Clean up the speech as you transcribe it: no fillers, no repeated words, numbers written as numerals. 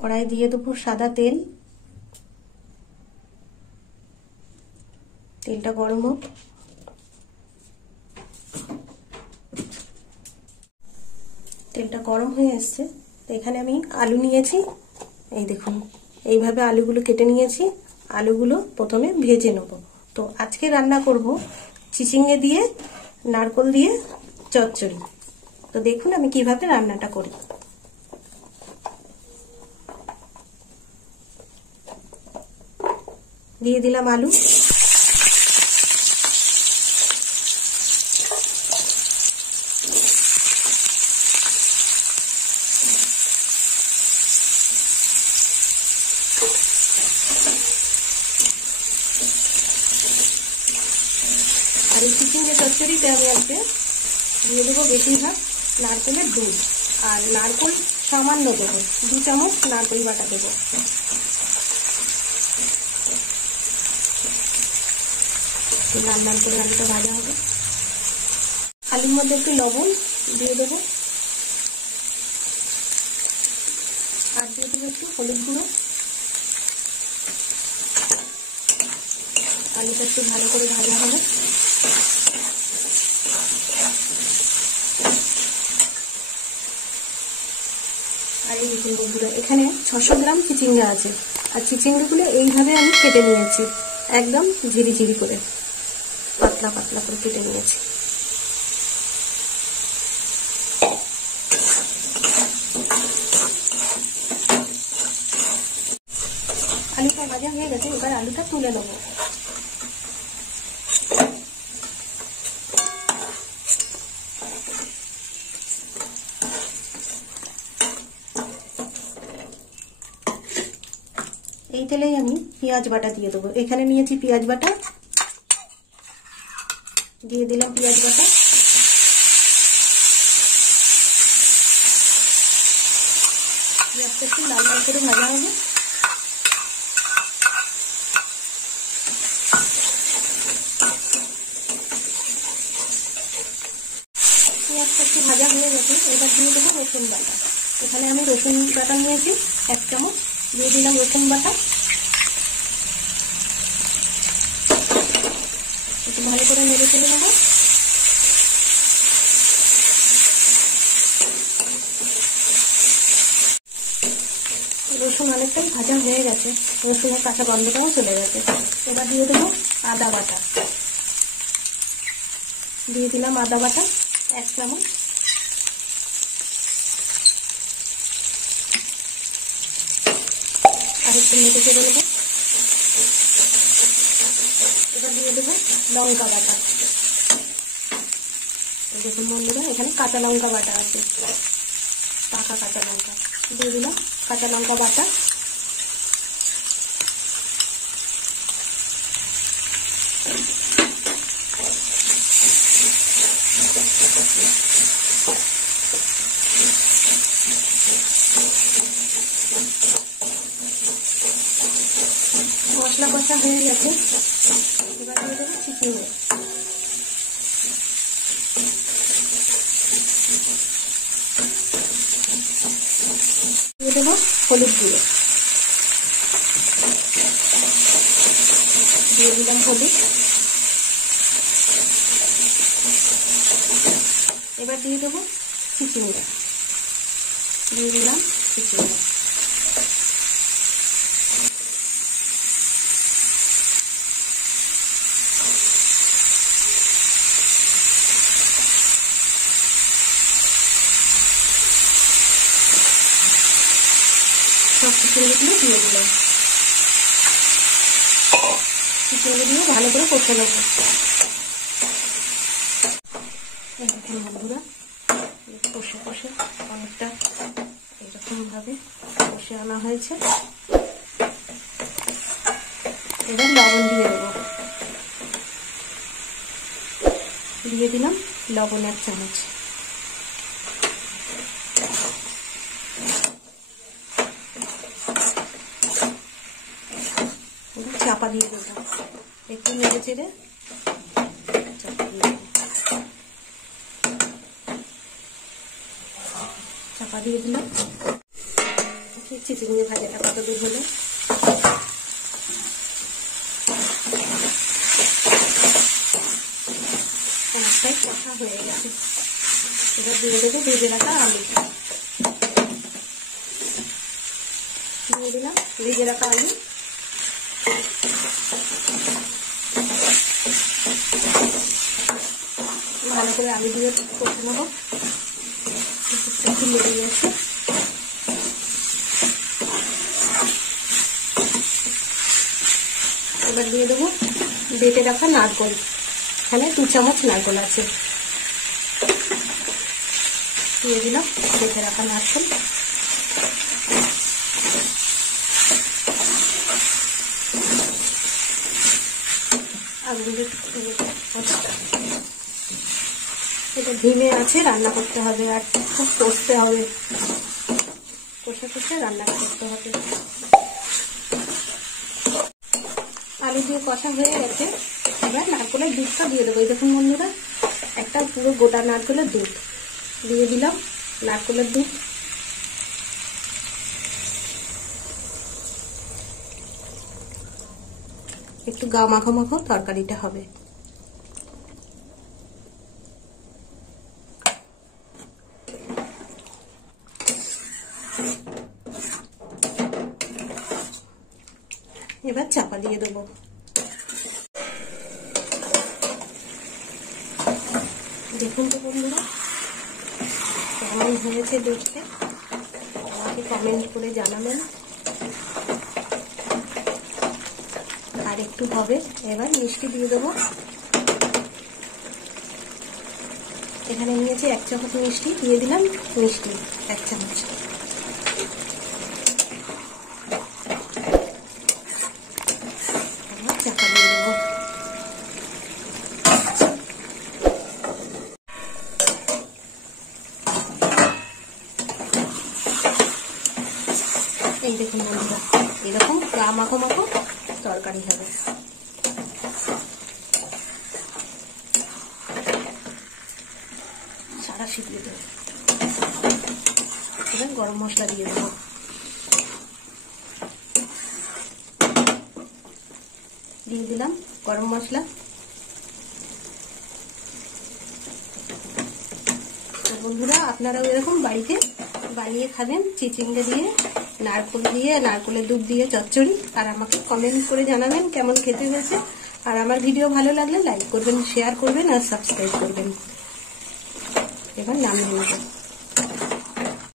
কড়াই দিয়ে দেবো সাদা তেল। তেলটা গরম হোক। তেলটা গরম হয়ে এসছে, তো এখানে আমি আলু নিয়েছি। এই দেখুন, এইভাবে আলুগুলো কেটে নিয়েছি। আলুগুলো প্রথমে ভেজে নেব। তো আজকে রান্না করব চিচিঙ্গে দিয়ে নারকেল দিয়ে চচ্চড়ি। তো দেখুন আমি কিভাবে রান্নাটা করি। দিয়ে দিলাম আলু। আর এই চিচিঙ্গে চচ্চড়িতে আমি আজকে দিয়ে দেবো বেশিরভাগ নারকেলের দুধ। আর নারকেল সামান্য দেবো, 2 চামচ নারকেল বাটা দেবো। লাল লাল করে আলুটা ভাজা হবে। আলুর মধ্যে একটু লবণ দিয়ে দেবো, আর দিয়ে দেবো একটু হলুদ গুঁড়ো। আলুটা একটু ভালো করে ভাজা হবে। আর এই চিচিঙ্গুলো এখানে 600 গ্রাম চিচিঙ্গা আছে। আর চিচিঙ্গাগুলো এইভাবে আমি কেটে নিয়েছি, একদম ঝিরি ঝিরি করে, পাতলা পাতলা করে কেটে নিয়েছি। আলুটা ভাজা হয়ে গেছে, এবার আলুটা তুলে নেবো। এই তেলেই আমি পেঁয়াজ বাটা দিয়ে দেবো। এখানে নিয়েছি পেঁয়াজ বাটা, দিয়ে দিলাম পেঁয়াজ বাটা। পেঁয়াজটা একটু লাল লাল করে ভাজা হবে। পেঁয়াজটা একটু ভাজা হয়ে গেছে, এবার দিয়ে দেবো রসুন বাটা। এখানে আমি রসুন বাটা নিয়েছি 1 চামচ, দিয়ে দিলাম রসুন বাটা। একটু ভালো করে নেড়ে চেড়ে নেবো। রসুন অনেকটাই ভাজা হয়ে গেছে, রসুনের কাঁচা গন্ধটাও চলে গেছে। এবার দিয়ে দেবো আদা বাটা। দিয়ে দিলাম আদা বাটা 1 চামচ। আর একটু নেড়ে চেড়ে নেবো। এবার দিয়ে দেবো লঙ্কা বাটা। দেখুন বন্ধুরা, এখানে কাঁচা লঙ্কা বাটা আছে, পাকা কাঁচা লঙ্কা। দিয়ে দিলাম কাঁচা লঙ্কা বাটা। মশলা কষা হয়ে গেছে, এবার দিয়ে দেবো চিচিঙ্গে। দিয়ে দেবো হলুদ গুঁড়ো। দিয়ে দিলাম হলুদ। এবার দিয়ে দেবো চিচিঙ্গা। দিয়ে দিলাম চিচিঙ্গা। সব চিচিঙ্গাগুলো দিয়ে দিলাম। চিচিঙ্গা দিয়ে ভালো করে কষে নেব। দেখুন বন্ধুরা, কষে কষে অনেকটা এরকম ভাবে কষে আনা হয়েছে। এবার লবণ দিয়ে দেবো। দিয়ে দিলাম লবণ 1 চামচ। চাপা দিয়ে দেবো, একটু নেড়ে চেড়ে চাপা দিয়ে দেবো। চাপা দিয়ে দিলাম। দেখি চিচিঙ্গে ভাজাটা কত দূর হলো। অনেকটাই কষা হয়ে গেছে। এবার দিয়ে দেবো ভেজে রাখা আলু। দিয়ে দিলাম ভেজে রাখা আলু। ভালো করে আলু দিয়ে কষে নেবো। একটু লেগে গেছে। এবার দিয়ে দেবো বেটে রাখা নারকোল। এখানে 2 চামচ নারকোল আছে। দিয়ে দিলাম বেটে রাখা নারকোল। এটা ধিমে আছে রান্না করতে হবে, আর খুব কষতে হবে, কষে কষে রান্না করতে হবে। আলু দিয়ে কষা হয়ে গেছে। এবার নারকেলের দুধটা দিয়ে দেবো। এই দেখুন বন্ধুরা, একটা পুরো গোটা নারকেলের দুধ দিয়ে দিলাম। নারকেলের দুধ একটু গা মাখো মাখো তরকারিটা হবে। এবার চাপা দিয়ে দেবো। দেখুন তো বন্ধুরা কেমন হয়েছে দেখতে, আমাকে কমেন্ট করে জানাবেন। আর একটু হবে। এবার মিষ্টি দিয়ে দেবো। এখানে নিয়েছি 1 চামচ মিষ্টি, দিয়ে দিলাম মিষ্টি 1 চামচ। চাপা দিয়ে দেবো। এই দেখুন বন্ধুরা, এরকম গা মাখো মাখো তরকারি হবে। সারা শিখিয়ে দেবো। এবার গরম মশলা দিয়ে দেবো। দিয়ে দিলাম গরম মশলা। বন্ধুরা আপনারাও এরকম বাড়িতে বানিয়ে খাবেন, চিচিঙ্গে দিয়ে, নারকেল দিয়ে, নারকেলের দুধ দিয়ে চচ্চড়ি। আর আমাকে কমেন্ট করে জানাবেন কেমন খেতে হয়েছে। আর আমার ভিডিও ভালো লাগলে লাইক করবেন, শেয়ার করবেন আর সাবস্ক্রাইব করবেন। এবার নামিয়ে নেব।